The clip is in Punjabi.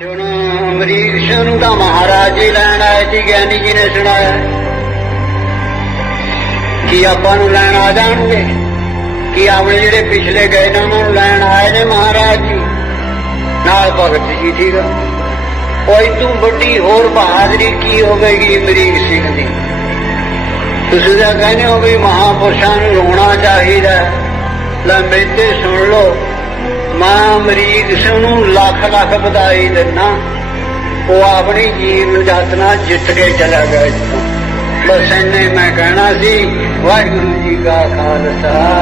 ਤੇ ਹੁਣ ਅਮਰੀਕ ਸਿੰਘ ਨੂੰ ਤਾਂ ਮਹਾਰਾਜ ਜੀ ਲੈਣ ਆਏ ਸੀ ਗਿਆਨੀ ਜੀ ਨੇ ਸੁਣਾਇਆ। ਕੀ ਆਪਾਂ ਨੂੰ ਲੈਣ ਆ ਜਾਣਗੇ? ਕਿ ਆਪਣੇ ਜਿਹੜੇ ਪਿਛਲੇ ਗਏ ਨੇ, ਉਹਨਾਂ ਨੂੰ ਲੈਣ ਆਏ ਨੇ ਮਹਾਰਾਜ ਜੀ? ਨਾਲ ਭਗਤ ਜੀ ਠੀਕ ਆ। ਕੋਈ ਤੂੰ ਵੱਡੀ ਹੋਰ ਬਹਾਦਰੀ ਕੀ ਹੋਵੇਗੀ ਅਮਰੀਕ ਸਿੰਘ ਦੀ? ਤੁਸੀਂ ਤਾਂ ਕਹਿੰਦੇ ਹੋ ਵੀ ਮਹਾਪੁਰਸ਼ਾਂ ਨੂੰ ਰੋਣਾ ਚਾਹੀਦਾ ਹੈ। ਲੈ, ਮੇਤੇ ਸੁਣ ਲਓ। ਮਾਂ ਅਮਰੀਕ ਸਿੰਘ ਨੂੰ ਲੱਖ ਲੱਖ ਵਧਾਈ ਦਿੰਨਾ ਉਹ ਆਪਣੀ ਜੀਵਨ ਜਾਤਨਾ ਜਿੱਤ ਕੇ ਚਲਾ ਗਿਆ ਬਸ ਇੰਨੇ ਮੈਂ ਕਹਿਣਾ ਸੀ, ਵਾਹਿਗੁਰੂ ਜੀ ਕਾ ਖਾਲਸਾ।